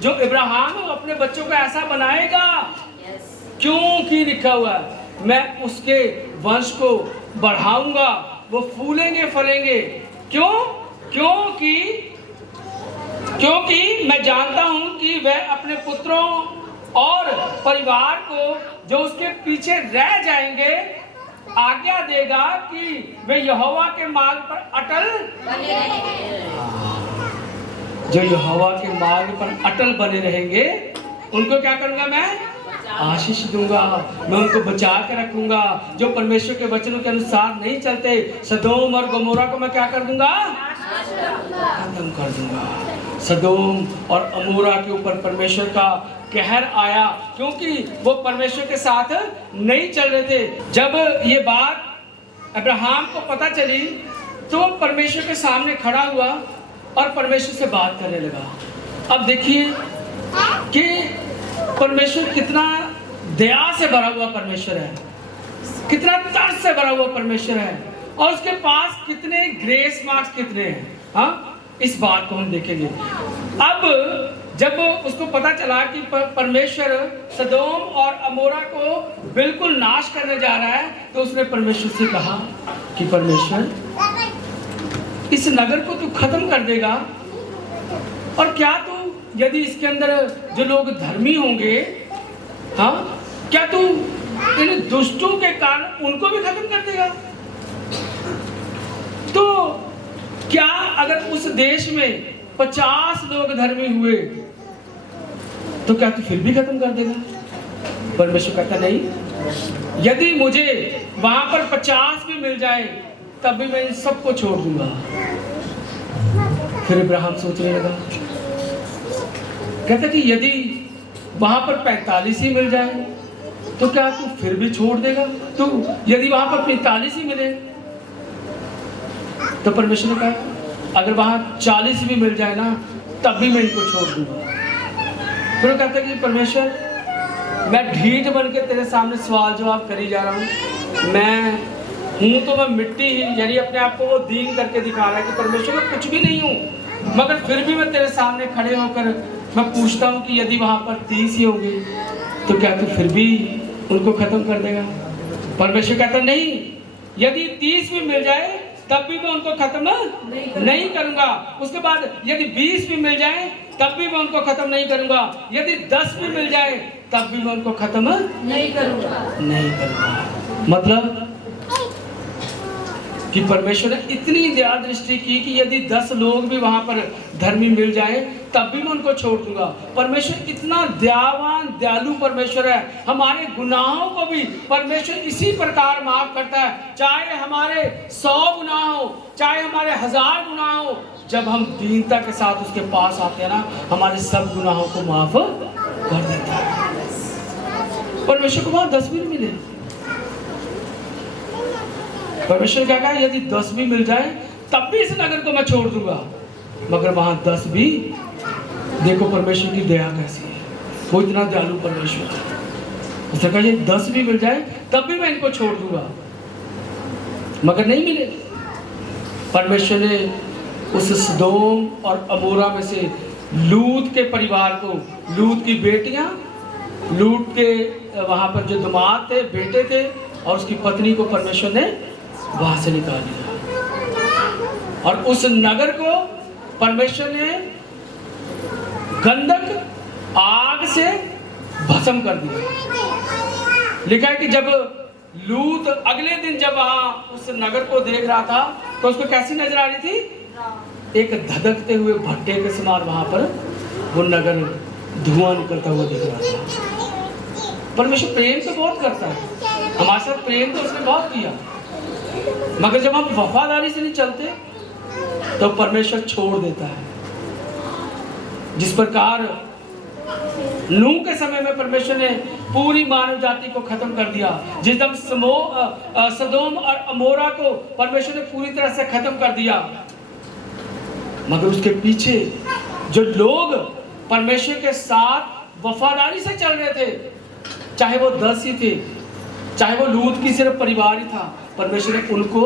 जो इब्राहिम है वो अपने बच्चों को ऐसा बनाएगा। क्योंकि लिखा हुआ है, मैं उसके वंश को बढ़ाऊंगा, वो फूलेंगे फलेंगे। क्यों? क्योंकि मैं जानता हूं कि वह अपने पुत्रों और परिवार को जो उसके पीछे रह जाएंगे, आज्ञा देगा कि वे यहोवा के मार्ग पर अटल बने रहेंगे। जो यहोवा के मार्ग पर अटल बने रहेंगे, उनको क्या करूंगा? मैं आशीष दूंगा, मैं उनको बचा के रखूंगा। जो परमेश्वर के वचनों के अनुसार नहीं चलते, सदोम और गमोरा को मैं क्या कर दूंगा? खत्म कर दूंगा। सदोम और अमोरा के ऊपर परमेश्वर का कहर आया, क्योंकि वो परमेश्वर के साथ नहीं चल रहे थे। जब ये बात अब्राहम को पता चली, तो परमेश्वर के सामने खड़ा हुआ और परमेश्वर से बात करने लगा। अब देखिए कि परमेश्वर कितना दया से भरा हुआ परमेश्वर है, कितना तरस से भरा हुआ परमेश्वर है, और उसके पास कितने ग्रेस मार्क्स कितने हैं। हाँ, इस बात को हम देखेंगे। अब जब उसको पता चला कि परमेश्वर सदोम और अमोरा को बिल्कुल नाश करने जा रहा है, तो उसने परमेश्वर से कहा कि परमेश्वर, इस नगर को तू खत्म कर देगा, और क्या तू यदि इसके अंदर जो लोग धर्मी होंगे, हाँ, क्या तू इन दुष्टों के कारण उनको भी खत्म कर देगा? तो क्या अगर उस देश में 50 लोग धर्मी हुए, तो क्या तू फिर भी खत्म कर देगा? परमेश्वर कहता नहीं, यदि मुझे वहां पर 50 भी मिल जाए, तब भी मैं इन सबको छोड़ दूंगा। फिर इब्राहिम सोचने लगा, कहता कि यदि वहां पर 45 ही मिल जाए, तो क्या तू फिर भी छोड़ देगा? तू यदि वहां पर 45 ही मिले, तो परमेश्वर ने कहा अगर वहां 40 भी मिल जाए ना, तब भी मैं इनको छोड़ दूंगा। फिर वो कहता कि परमेश्वर, मैं ढीठ बन के तेरे सामने सवाल जवाब करी जा रहा हूँ। मैं हूँ तो मैं मिट्टी ही, यानी अपने आप को वो दीन करके दिखा रहा है कि परमेश्वर मैं कुछ भी नहीं हूँ, मगर फिर भी मैं तेरे सामने खड़े होकर मैं पूछता हूँ कि यदि वहाँ पर 30 ही होंगे, तो क्या तू फिर भी उनको खत्म कर देगा? परमेश्वर कहता नहीं, यदि 30 भी मिल जाए, तब भी मैं उनको खत्म नहीं करूंगा। उसके बाद यदि 20 भी मिल जाए तब भी मैं उनको खत्म नहीं करूंगा। यदि 10 भी मिल जाए तब भी मैं उनको खत्म नहीं करूंगा। मतलब कि परमेश्वर ने इतनी दया दृष्टि की कि यदि 10 लोग भी वहां पर धर्मी मिल जाएं तब भी मैं उनको छोड़ दूंगा। परमेश्वर इतना दयावान दयालु परमेश्वर है। हमारे गुनाहों को भी परमेश्वर इसी प्रकार माफ करता है। चाहे हमारे 100 गुनाह हो, चाहे हमारे 1000 गुनाह हो, जब हम दीनता के साथ उसके पास आते हैं ना, हमारे सब गुनाहों को माफ कर देता है। परमेश्वर को वहां 10 भी नहीं मिले। परमेश्वर क्या कहा, यदि 10 भी मिल जाए तब भी इस नगर को मैं छोड़ दूंगा। मगर वहां 10 भी, देखो परमेश्वर की दया कैसी है, वो इतना दयालु परमेश्वर है। उसने कहा ये 10 भी मिल जाए तब भी मैं इनको छोड़ दूंगा, मगर नहीं मिले। परमेश्वर ने उस सदोम और अमोरा में से लूत के परिवार को, लूत की बेटियां, लूत के वहां पर जो दामाद थे, बेटे थे, और उसकी पत्नी को परमेश्वर ने वहां से निकाल दिया। और उस नगर को परमेश्वर ने गंधक आग से भस्म कर दिया। लिखा है कि जब लूत अगले दिन जब वहां उस नगर को देख रहा था तो उसको कैसी नजर आ रही थी, एक धधकते हुए भट्टे के समान वहां पर वो नगर धुआं निकलता हुआ दिख रहा था। परमेश्वर प्रेम तो बहुत करता है, हमारे साथ प्रेम तो उसने बहुत किया, मगर जब हम वफादारी से नहीं चलते तो परमेश्वर छोड़ देता है। जिस प्रकार नूह के समय में परमेश्वर ने पूरी मानव जाति को खत्म कर दिया, जिस दम सदोम और अमोरा को परमेश्वर ने पूरी तरह से खत्म कर दिया, मगर उसके पीछे जो लोग परमेश्वर के साथ वफादारी से चल रहे थे, चाहे वो 10 ही थे, चाहे वो लूत की सिर्फ परिवार ही था, परमेश्वर ने उनको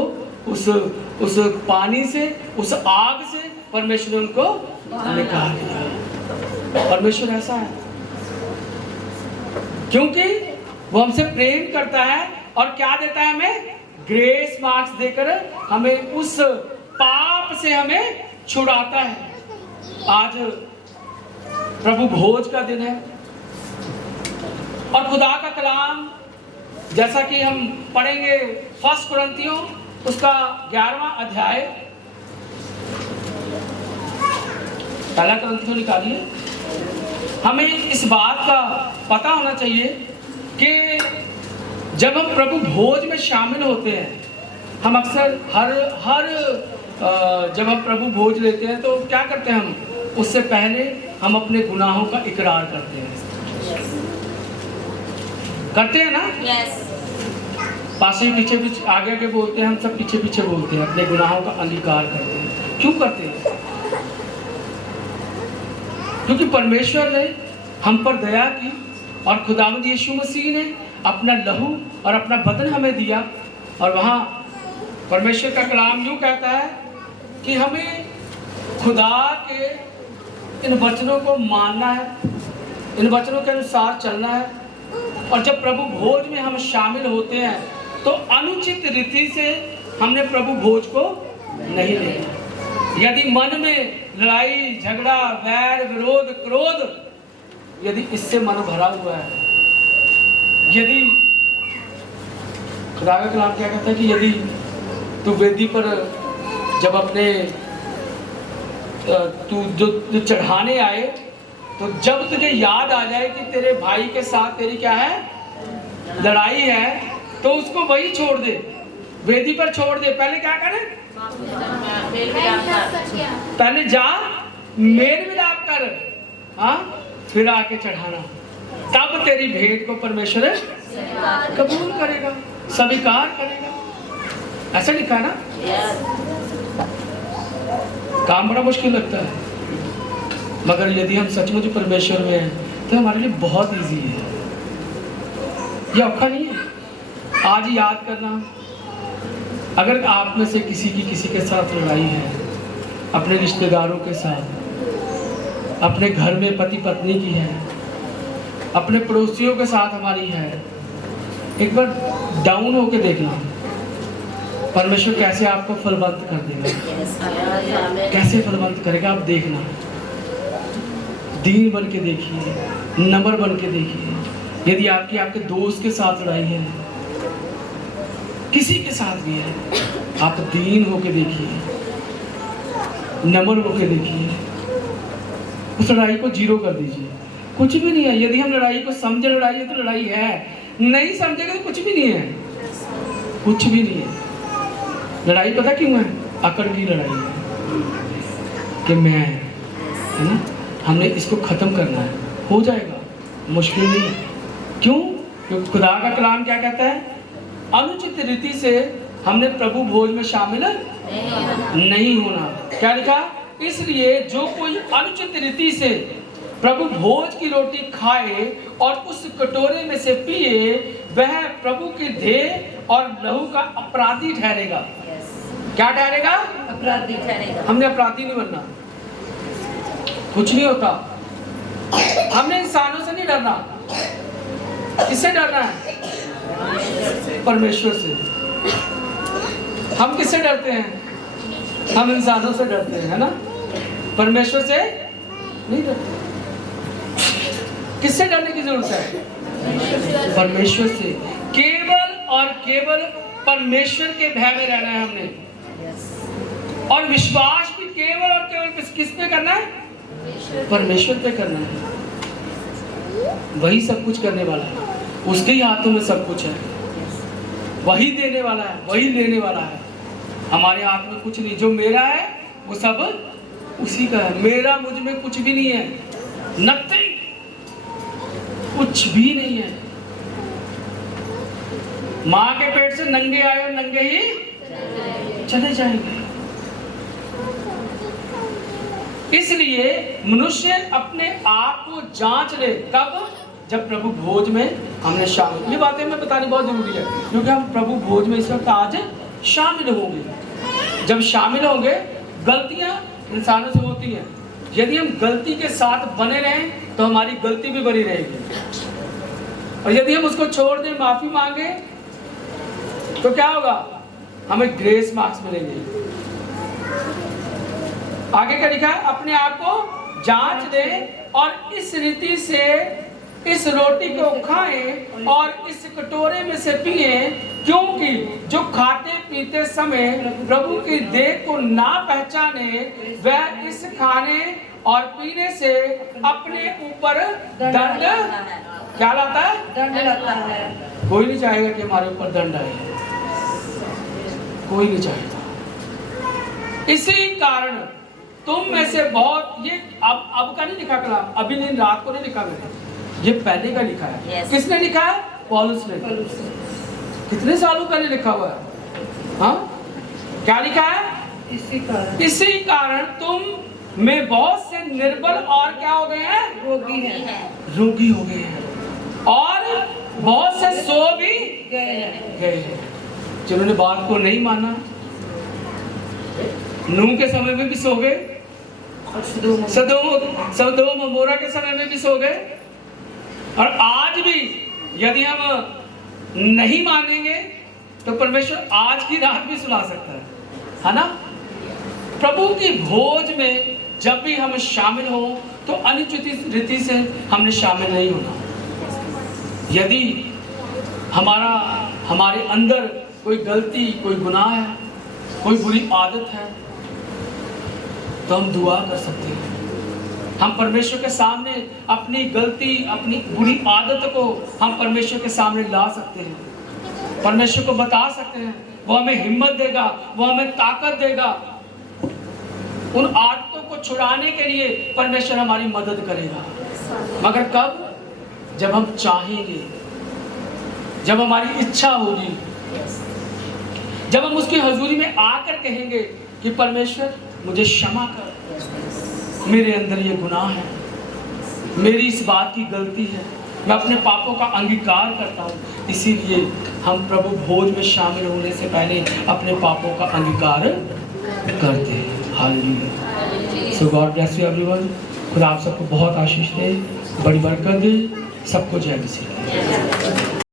उस पानी से, उस आग से परमेश्वर ने उनको निकाल दिया। परमेश्वर ऐसा है क्योंकि वो हमसे प्रेम करता है और क्या देता है हमें, ग्रेस मार्क्स देकर हमें उस पाप से हमें छुड़ाता है। आज प्रभु भोज का दिन है और खुदा का कलाम जैसा कि हम पढ़ेंगे 1 कुरिन्थियों उसका 11वां अध्याय, पहला कुरिन्थियों निकालिए। हमें इस बात का पता होना चाहिए कि जब हम प्रभु भोज में शामिल होते हैं, हम अक्सर हर जब हम प्रभु भोज लेते हैं तो क्या करते हैं, हम उससे पहले हम अपने गुनाहों का इकरार करते हैं। करते हैं ना? यस। पास ही पीछे पीछे आगे आगे बोलते हैं, हम सब पीछे पीछे बोलते हैं, अपने गुनाहों का अंगीकार करते हैं। क्यों करते हैं? क्योंकि परमेश्वर ने हम पर दया की और खुदावंद यीशु मसीह ने अपना लहू और अपना बदन हमें दिया। और वहाँ परमेश्वर का कलाम यूँ कहता है कि हमें खुदा के इन वचनों को मानना है, इन वचनों के अनुसार चलना है। और जब प्रभु भोज में हम शामिल होते हैं तो अनुचित रीति से हमने प्रभु भोज को नहीं लिया। यदि मन में लड़ाई झगड़ा वैर विरोध क्रोध, यदि इससे मन भरा हुआ है, यदि खुदा का कलाम क्या कहता है कि यदि तू वेदी पर जब अपने तू जो चढ़ाने आए तो जब तुझे याद आ जाए कि तेरे भाई के साथ तेरी क्या है, लड़ाई है, तो उसको वही छोड़ दे, वेदी पर छोड़ दे। पहले क्या करे, पहले जा मेल मिलाप कर, हाँ, फिर आके चढ़ाना, तब तेरी भेंट को परमेश्वर कबूल करेगा, स्वीकार करेगा। ऐसा लिखा है ना? काम बड़ा मुश्किल लगता है, मगर यदि हम सचमुच परमेश्वर में हैं तो हमारे लिए बहुत इजी है, ये औखा नहीं है। आज याद करना, अगर आप में से किसी के साथ लड़ाई है, अपने रिश्तेदारों के साथ, अपने घर में पति पत्नी की है, अपने पड़ोसियों के साथ हमारी है, एक बार डाउन होके देखना परमेश्वर कैसे आपको फलवंत कर देगा, कैसे फलवंत करेगा आप देखना। दीन बन के देखिए, नम्र बन के देखिए। यदि आपके दोस्त के साथ लड़ाई है, किसी के साथ भी है, आप दीन होके देखिए, नम्र होके देखिए, उस लड़ाई को जीरो कर दीजिए। कुछ भी नहीं है। यदि हम लड़ाई को समझे लड़ाई है तो लड़ाई है, नहीं समझेंगे तो कुछ भी नहीं है, कुछ भी नहीं है। लड़ाई पता क्यों है? अकड़ की लड़ाई है कि मैं, है ना, हमने इसको खत्म करना है, हो जाएगा, मुश्किल नहीं है। क्यों? क्योंकि खुदा का कलाम क्या कहता है? अनुचित रीति से हमने प्रभु भोज में शामिल नहीं होना। क्या लिखा? इसलिए जो कोई अनुचित रीति से प्रभु भोज की रोटी खाए और उस कटोरे में से पिए, वह प्रभु के देह और लहू का अपराधी ठहरेगा। क्या ठहरेगा? अपराधी ठहरेगा। हमने अपराधी नहीं बनना, कुछ नहीं होता। हमने इंसानों से नहीं डरना। किससे डरना है? परमेश्वर से। हम किससे डरते हैं? हम इंसानों से डरते हैं, है ना, परमेश्वर से नहीं डरते। किससे डरने की जरूरत है? परमेश्वर से। केवल और केवल परमेश्वर के भय में रहना है हमने, और विश्वास भी केवल और केवल किस पे करना है? परमेश्वर पे करना है। वही सब कुछ करने वाला है, उसके ही हाथों में सब कुछ है। वही देने वाला है, वही लेने वाला है। हमारे हाथ में कुछ नहीं। जो मेरा है वो सब उसी का है। मेरा मुझ में कुछ भी नहीं है, नथिंग, कुछ भी नहीं है। माँ के पेट से नंगे आए और नंगे ही चले जाएंगे। इसलिए मनुष्य अपने आप को जांच ले। कब? जब प्रभु भोज में हमने शामिल। ये बातें मैं बतानी बहुत जरूरी है, क्योंकि हम प्रभु भोज में इस वक्त आज शामिल होंगे। जब शामिल होंगे, गलतियां इंसानों से होती हैं। यदि हम गलती के साथ बने रहें तो हमारी गलती भी बनी रहेगी, और यदि हम उसको छोड़ दें, माफी मांगे, तो क्या होगा? हमें ग्रेस मार्क्स मिलेंगे। आगे क्या लिखा है? अपने आप को जांच दें और इस रीति से इस रोटी को खाएं और इस कटोरे में से पिएं, क्योंकि जो खाते पीते समय प्रभु की देह को ना पहचाने, वह इस खाने और पीने से अपने ऊपर दंड क्या लाता है? दंड लाता है। कोई नहीं चाहेगा कि हमारे ऊपर दंड आए, कोई नहीं चाहेगा। इसी कारण तुम में से बहुत, ये अब का नहीं लिखा कलाम, अभी नहीं, रात को नहीं लिखा मैंने, ये पहले का लिखा है। Yes. किसने लिखा है? पौलुस ने। कितने सालों पहले लिखा हुआ है? हाँ, क्या लिखा है? इसी कारण तुम में बहुत से निर्बल और क्या हो गए हैं? रोगी है, रोगी हो गए हैं, और बहुत से सो भी गए हैं। गए, जिन्होंने बात को नहीं माना। नूह के समय में भी सो गए, सदोम अमोरा के समय में भी सो गए, और आज भी यदि हम नहीं मानेंगे तो परमेश्वर आज की रात भी सुला सकता है ना। प्रभु की भोज में जब भी हम शामिल हो तो अनुचित रीति से हमने शामिल नहीं होना। यदि हमारे अंदर कोई गलती, कोई गुनाह है, कोई बुरी आदत है, तो हम दुआ कर सकते हैं। हम परमेश्वर के सामने अपनी गलती, अपनी बुरी आदत को हम परमेश्वर के सामने ला सकते हैं, परमेश्वर को बता सकते हैं। वो हमें हिम्मत देगा, वो हमें ताकत देगा। उन आदतों को छुड़ाने के लिए परमेश्वर हमारी मदद करेगा, मगर कब? जब हम चाहेंगे, जब हमारी इच्छा होगी, जब हम उसकी हजूरी में आकर कहेंगे कि परमेश्वर मुझे क्षमा कर, मेरे अंदर ये गुनाह है, मेरी इस बात की गलती है, मैं अपने पापों का अंगीकार करता हूँ। इसीलिए हम प्रभु भोज में शामिल होने से पहले अपने पापों का अंगीकार करते हैं। Hallelujah. So God bless you everyone. खुदा आप सबको बहुत आशीष दे, बड़ी बरकत दे। सबको जय मसीह।